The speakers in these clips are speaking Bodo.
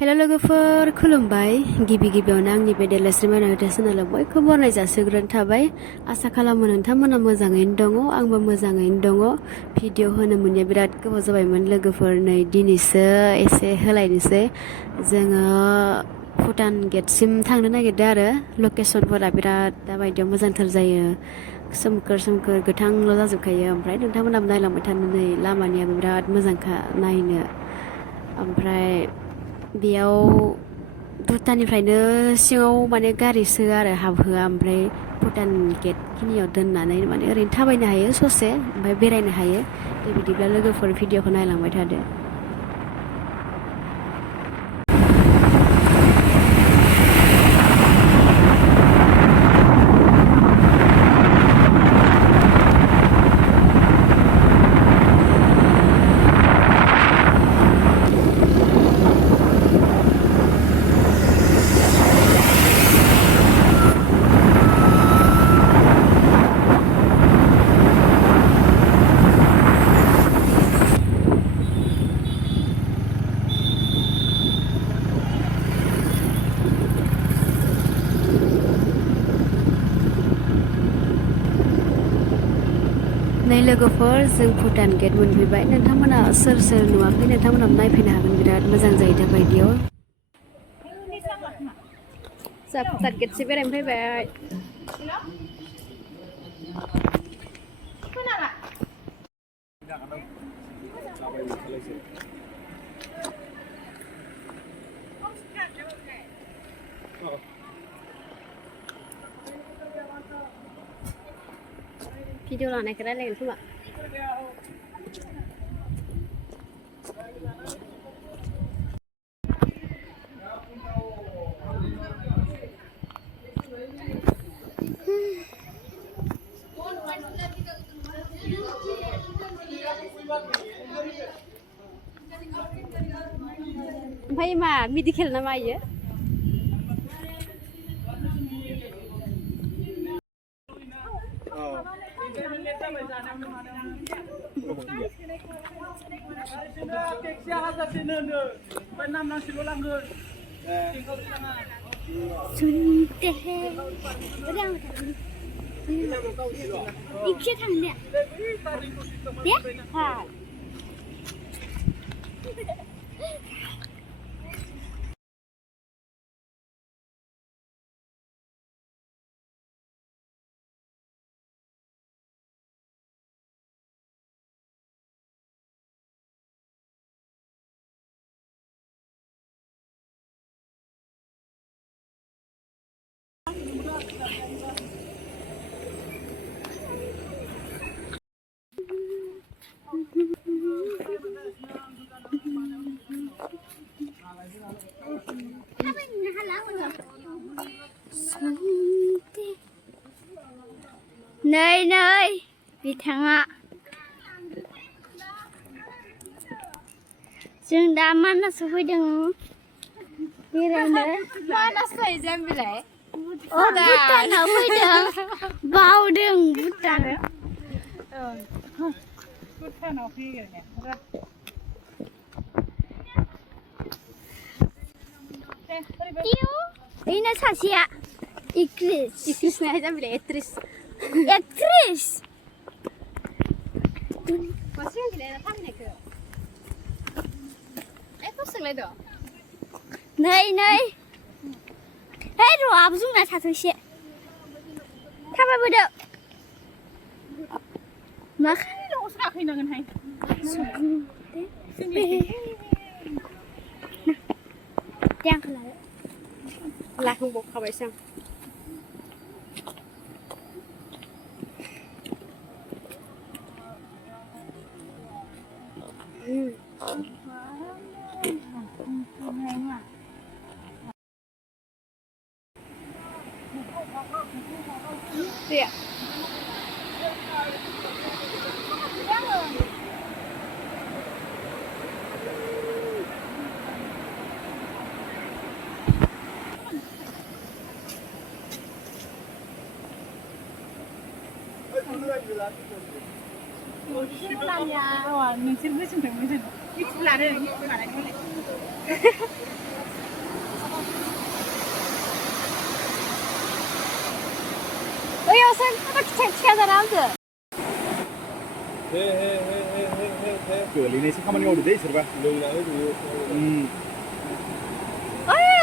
हेल' लोगोफोर खुलुमबाय गिबियावनो आंनि बे देलायस्रिमाय चेनेलाव बयखौबो बरायनाय जासिग्रोनाय थाबाय आसा खालामो नोंथांमोना मोजाङैनो दङ आंबो मोजाङैनो दङ भिडिअ होनो मोननाया बिराद गोबाव जाबायमोन लोगोफोर नै दिनैसो एसे होलायनोसै जोङो भुटान गेटसिम थांनो नागिरदों आरो लकेसनफोरा बिराद दाबायदियाव मोजांथार जायो सोमखोर गोथांल' जाजोबखायो ओमफ्राय नोंथांमोनाबो नायलांबाय थानो नै लामानियाबो बिराद मोजांखा नायनो ओमफ्राय बेयाव भुटाननिफ्रायनो सिङाव माने गारि सोआ आरो हाबहोआ ओमफ्राय भुटान गेट खिनियाव दोननानै माने ओरैनो थाबायनो हायो ससे ओमफ्राय बेरायनो हायो दे बिदिब्ला लोगोफोर भिडिअखौ नायलांबाय थादो नै लोगोफोर जों भुटान गेट मोनफैबाय नोंथांमोना सोर नुवाखै नोंथांमोनाबो नायफैनो हागोन बिराद मोजां जायो दा बायदियाव जा भुटान गेटसिम बेरायनो फैबाय भिडिअ लानायखौ रायलायगोन खोमा ओमफ्राय मा मेडिकेल ना मा इयो इसे थांनो दे हा नै बिथाङा जों दा मानासाव फैदों बेरायनो मानास फैजों बिलाय भुटानाव फैदों बावदों भुटानाव फैगोन बेनो सासेया एक्ट्रिस नाय जाबिलाय एक्ट्रिस मासे गेलेना थांनायखौ सोंलाय दं नै र' आब जोंना थाथोंसे थाबायबोदो मा साफैनांगोनहाय दे आंखौ लाहोबावखाबायसो आं Iya. 아까 기차 나오죠. cửa lý này sẽ không ăn ngồi được đấy sửa ba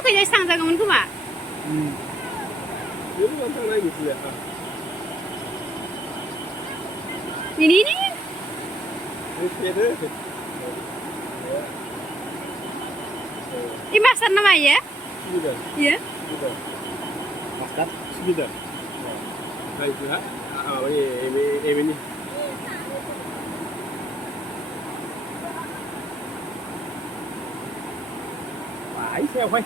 그냥 상자가면 그만. 니니니? 이 맛은 나와 예? 예? Masak sebentar. Đây cứ hết. Bây giờ em đi. Phải sao khoai